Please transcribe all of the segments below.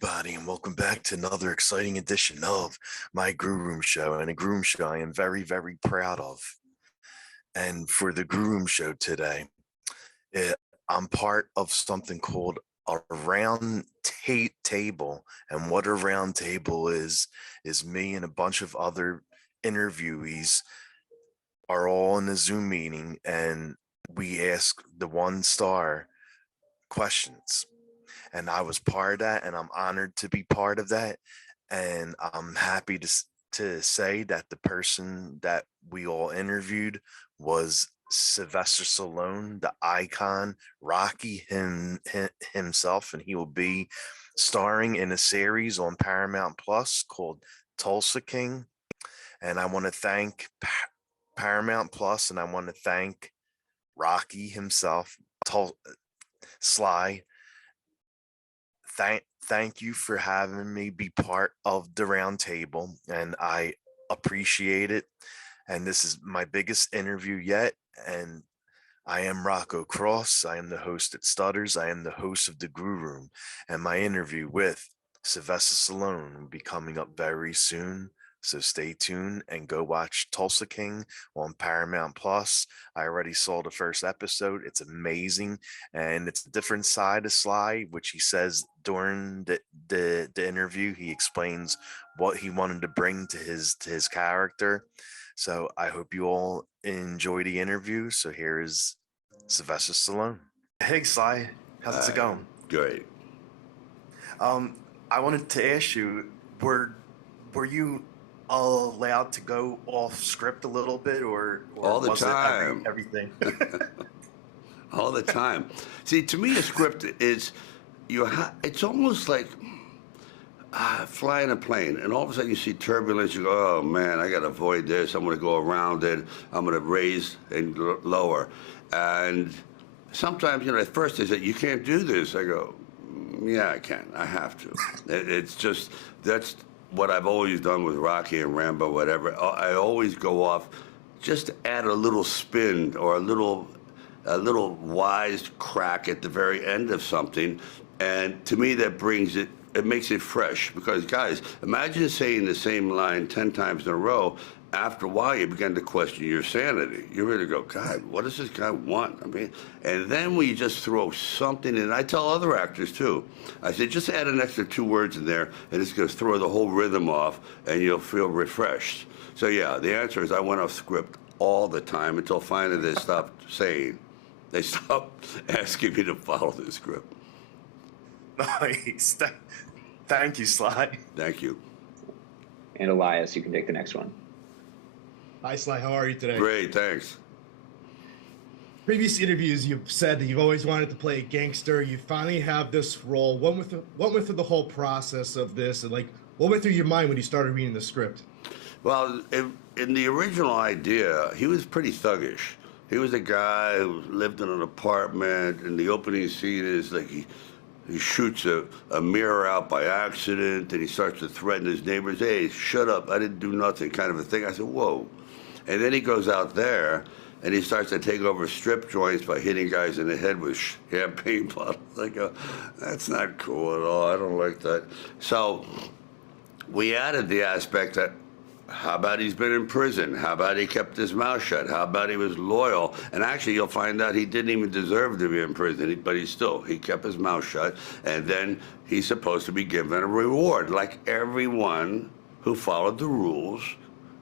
everybody, and welcome back to another exciting edition of my Grue Rume Show, and a Grue Rume Show I am very, very proud of. And for the Grue Rume Show today, eh, I'm part of something called a round table, and what a round table is me and a bunch of other interviewees are all in a Zoom meeting, and we ask the one star questions. And I was part of that, and I'm honored to be part of that. And I'm happy to say that the person that we all interviewed was Sylvester Stallone, the icon, Rocky himself, and he will be starring in a series on Paramount Plus called Tulsa King. And I want to thank Paramount Plus, and I want to thank Rocky himself, Sly. Thank you for having me be part of the round table, and I appreciate it. And this is my biggest interview yet, and I am Rocco Cross. I am the host at Stutters. I am the host of the Grue Room, and my interview with Sylvester Stallone will be coming up very soon. So stay tuned and go watch Tulsa King on Paramount Plus. I already saw the first episode. It's amazing. And it's a different side of Sly, which he says during the interview. He explains what he wanted to bring to his character. So I hope you all enjoy the interview. So here is Sylvester Stallone. Hey Sly, how's it going? Great. I wanted to ask you, were you allowed to go off script a little bit, or all the was time? It everything? All the time. See, to me, a script is it's almost like flying a plane, and all of a sudden you see turbulence. You go, oh man, I got to avoid this. I'm going to go around it. I'm going to raise and lower. And sometimes, at first they say, you can't do this. I go, yeah, I can. I have to. It's just, that's what I've always done with Rocky and Rambo, whatever. I always go off just to add a little spin or a little wise crack at the very end of something. And to me, that brings it makes it fresh. Because, guys, imagine saying the same line 10 times in a row. After a while, you begin to question your sanity. You really go, God, what does this guy want? I mean, and then when you just throw something in, I tell other actors too, I say, just add an extra 2 words in there, and it's going to throw the whole rhythm off, and you'll feel refreshed. So yeah, the answer is I went off script all the time until finally they stopped asking me to follow the script. Nice. Thank you, Sly. Thank you. And Elias, you can take the next one. Hi, Sly. How are you today? Great, thanks. Previous interviews, you've said that you've always wanted to play a gangster. You finally have this role. What went through the whole process of this, and what went through your mind when you started reading the script? Well, in the original idea, he was pretty thuggish. He was a guy who lived in an apartment, and the opening scene is like he shoots a mirror out by accident, and he starts to threaten his neighbors. Hey, shut up! I didn't do nothing, kind of a thing. I said, whoa. And then he goes out there, and he starts to take over strip joints by hitting guys in the head with champagne bottles. I go, that's not cool at all. I don't like that. So we added the aspect that, how about he's been in prison? How about he kept his mouth shut? How about he was loyal? And actually, you'll find out he didn't even deserve to be in prison, but he kept his mouth shut, and then he's supposed to be given a reward, like everyone who followed the rules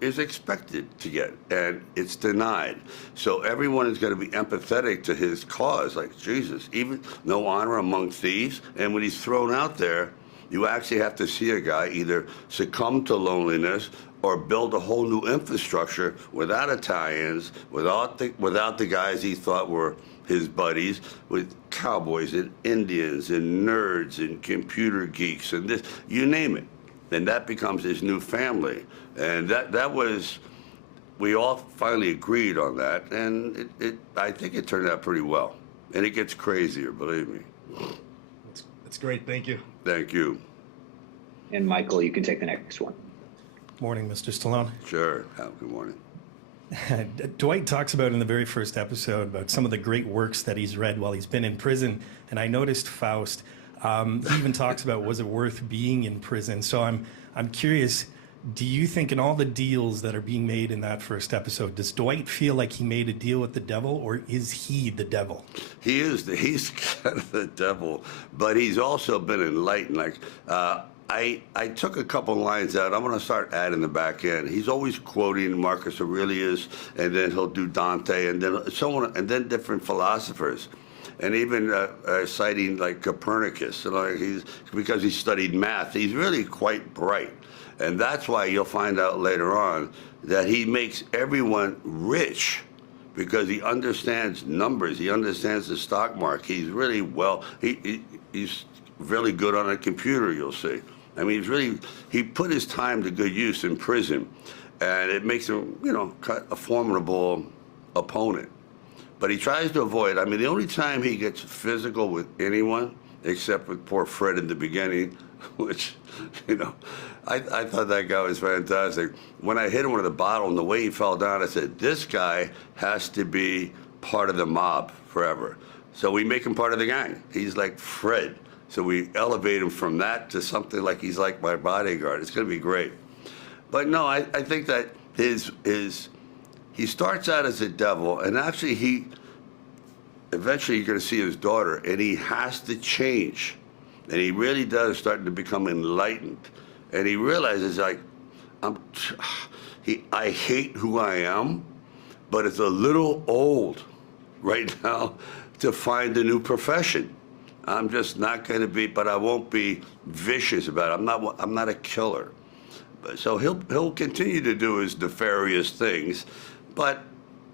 is expected to get, and it's denied. So everyone is going to be empathetic to his cause, like Jesus, even no honor among thieves. And when he's thrown out there, you actually have to see a guy either succumb to loneliness or build a whole new infrastructure without Italians, without the guys he thought were his buddies, with cowboys and Indians and nerds and computer geeks and this, you name it. And that becomes his new family. And that was, we all finally agreed on that, and I think it turned out pretty well. And it gets crazier, believe me. That's great. Thank you. Thank you. And Michael, you can take the next one. Morning, Mr. Stallone. Sure. Good morning. Dwight talks about in the very first episode about some of the great works that he's read while he's been in prison, and I noticed Faust. He even talks about, was it worth being in prison? So I'm curious, do you think in all the deals that are being made in that first episode, does Dwight feel like he made a deal with the devil, or is he the devil? He's kind of the devil, but he's also been enlightened. Like, I took a couple lines out. I'm going to start adding the back end. He's always quoting Marcus Aurelius, and then he'll do Dante, and then so on, and then different philosophers, and even citing like Copernicus. You know, because he studied math. He's really quite bright, and that's why you'll find out later on that he makes everyone rich, because he understands numbers. He understands the stock market. He's really he's really good on a computer, you'll see. I mean, he put his time to good use in prison, and it makes him, a formidable opponent. But he tries to avoid, I mean, the only time he gets physical with anyone, except with poor Fred in the beginning, which, I thought that guy was fantastic. When I hit him with the bottle and the way he fell down, I said, this guy has to be part of the mob forever. So we make him part of the gang. He's like Fred. So we elevate him from that to something like he's like my bodyguard. It's going to be great. But no, I think that he starts out as a devil, and actually eventually you're going to see his daughter, and he has to change. And he really does start to become enlightened. And he realizes, like, I hate who I am, but it's a little old right now to find a new profession. I'm just not going to be, but I won't be vicious about it. I'm not a killer. So he'll continue to do his nefarious things, but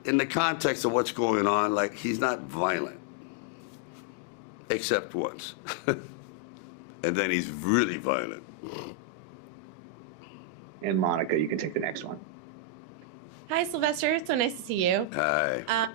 in the context of what's going on, like, he's not violent, except once. And then he's really violent. And Monica, you can take the next one. Hi, Sylvester. So nice to see you. Hi.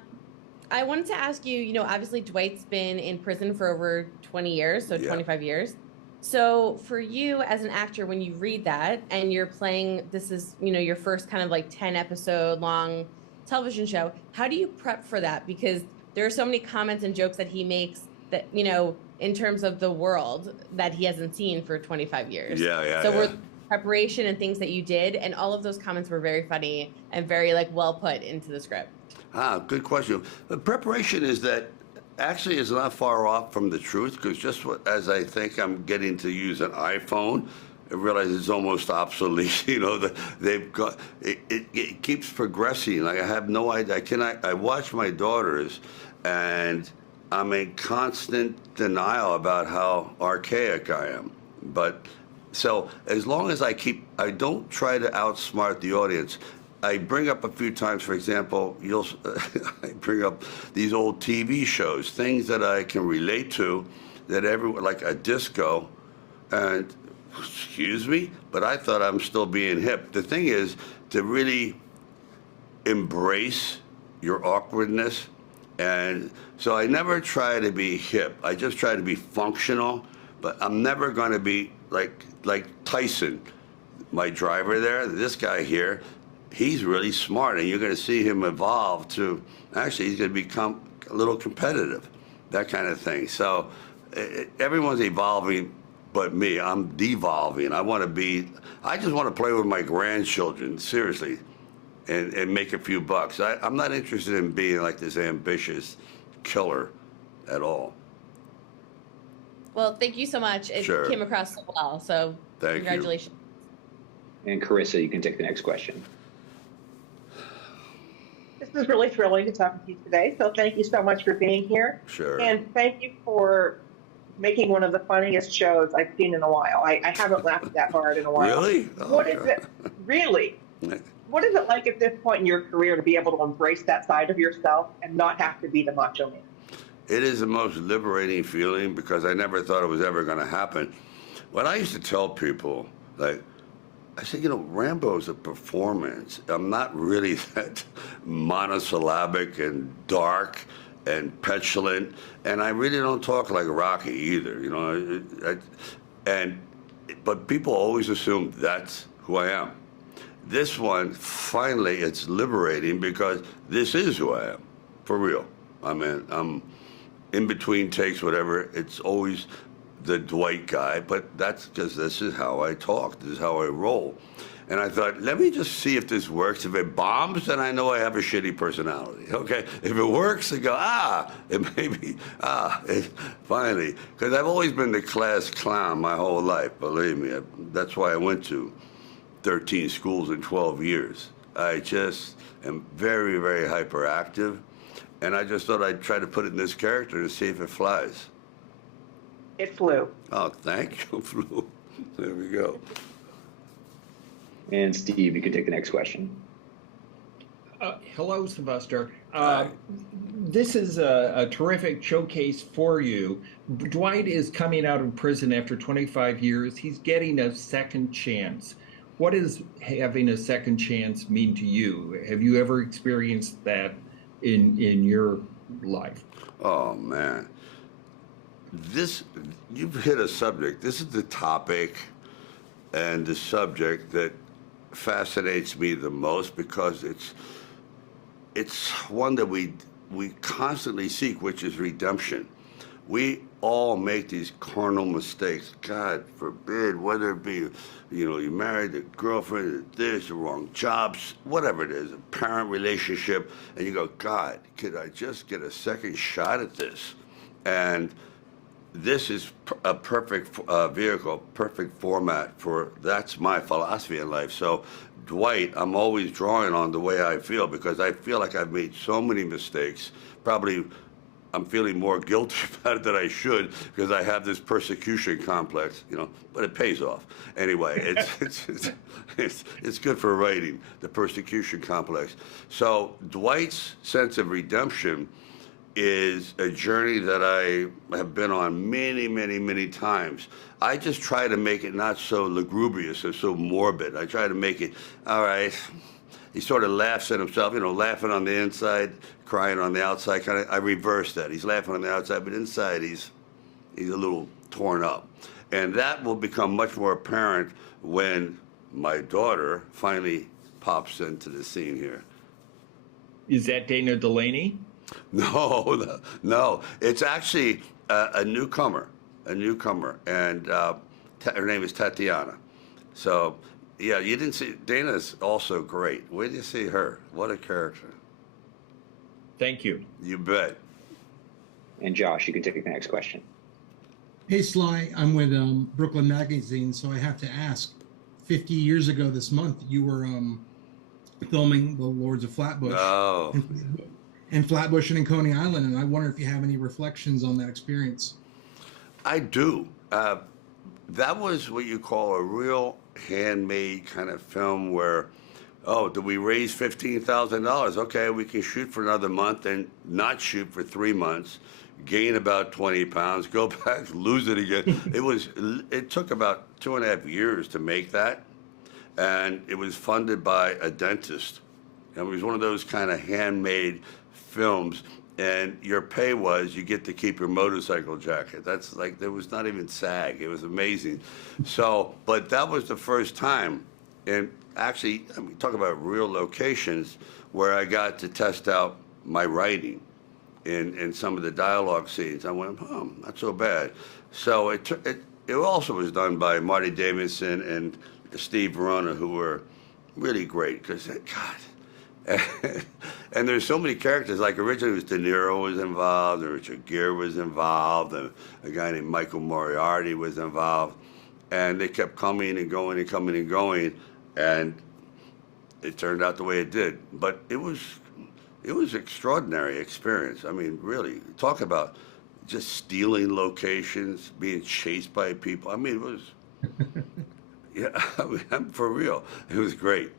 I wanted to ask you, obviously Dwight's been in prison for over 20 years, so 25 years. So for you as an actor, when you read that and you're playing, this is, your first kind of like 10 episode long television show, how do you prep for that? Because there are so many comments and jokes that he makes that, in terms of the world that he hasn't seen for 25 years. So were preparation and things that you did, and all of those comments were very funny and very well put into the script. Good question. The preparation is not far off from the truth, because just as I think I'm getting to use an iPhone, I realize it's almost obsolete. They've got it keeps progressing. Like, I have no idea. I watch my daughters, and I'm in constant denial about how archaic I am. But so as long as I don't try to outsmart the audience. I bring up a few times, for example, I bring up these old TV shows, things that I can relate to, that everyone, like a disco, and excuse me, but I thought I'm still being hip. The thing is to really embrace your awkwardness, and so I never try to be hip. I just try to be functional, but I'm never going to be like Tyson, my driver there, this guy here. He's really smart, and you're going to see him evolve to, actually, he's going to become a little competitive, that kind of thing. So everyone's evolving, but me, I'm devolving. I just want to play with my grandchildren, seriously, and make a few bucks. I'm not interested in being like this ambitious killer at all. Well, thank you so much. It came across so well, so congratulations. And Carissa, you can take the next question. This is really thrilling to talk to you today, so thank you so much for being here. Sure. And thank you for making one of the funniest shows I've seen in a while. I haven't laughed that hard in a while. Really? What is it? Really? What is it like at this point in your career to be able to embrace that side of yourself and not have to be the macho man? It is the most liberating feeling, because I never thought it was ever going to happen. What I used to tell people, I said, Rambo's a performance. I'm not really that monosyllabic and dark and petulant, and I really don't talk like Rocky either, but people always assume that's who I am. This one, finally, it's liberating, because this is who I am, for real. I mean, I'm in between takes, whatever. It's always the Dwight guy, but that's because this is how I talk. This is how I roll. And I thought, let me just see if this works. If it bombs, then I know I have a shitty personality. Okay, if it works, I go, it may be, finally. Because I've always been the class clown my whole life, believe me. That's why I went to 13 schools in 12 years. I just am very, very hyperactive. And I just thought I'd try to put it in this character and see if it flies. It flew. Oh, thank you, Flew. There we go. And Steve, you can take the next question. Hello, Sylvester. Hi. This is a terrific showcase for you. Dwight is coming out of prison after 25 years. He's getting a second chance. What does having a second chance mean to you? Have you ever experienced that in your life? Oh, man. You've hit a subject. This is the topic and the subject that fascinates me the most, because it's one that we constantly seek, which is redemption. We all make these carnal mistakes. God forbid, whether it be, you married a girlfriend, this, the wrong jobs, whatever it is, a parent relationship, and you go, God, could I just get a second shot at this? And this is a perfect vehicle, perfect format that's my philosophy in life. So Dwight, I'm always drawing on the way I feel, because I feel like I've made so many mistakes. Probably I'm feeling more guilty about it than I should, because I have this persecution complex, but it pays off. Anyway, it's good for writing, the persecution complex. So Dwight's sense of redemption is a journey that I have been on many, many, many times. I just try to make it not so lugubrious or so morbid. I try to make it, all right, he sort of laughs at himself, laughing on the inside, crying on the outside. I reverse that. He's laughing on the outside, but inside he's a little torn up. And that will become much more apparent when my daughter finally pops into the scene here. Is that Dana Delaney? No. It's actually a newcomer, and her name is Tatiana. So, yeah, you didn't see, Dana's also great. Where did you see her? What a character. Thank you. You bet. And Josh, you can take the next question. Hey, Sly, I'm with Brooklyn Magazine, so I have to ask, 50 years ago this month, you were filming The Lords of Flatbush. Oh. In Flatbush and in Coney Island, and I wonder if you have any reflections on that experience. I do. That was what you call a real handmade kind of film where, did we raise $15,000? Okay, we can shoot for another month and not shoot for 3 months, gain about 20 pounds, go back, lose it again. It took about 2.5 years to make that, and it was funded by a dentist. And it was one of those kind of handmade films, and your pay was you get to keep your motorcycle jacket. That's like, there was not even SAG. It was amazing. So, but that was the first time, and actually, talk about real locations where I got to test out my writing in some of the dialogue scenes. I went, not so bad. So it also was done by Marty Davidson and Steve Verona, who were really great, because, God, and there's so many characters. Like originally, it was De Niro was involved, and Richard Gere was involved, and a guy named Michael Moriarty was involved, and they kept coming and going and coming and going, and it turned out the way it did. But it was extraordinary experience. I mean, really, talk about just stealing locations, being chased by people. I mean, it was, yeah, for real, it was great.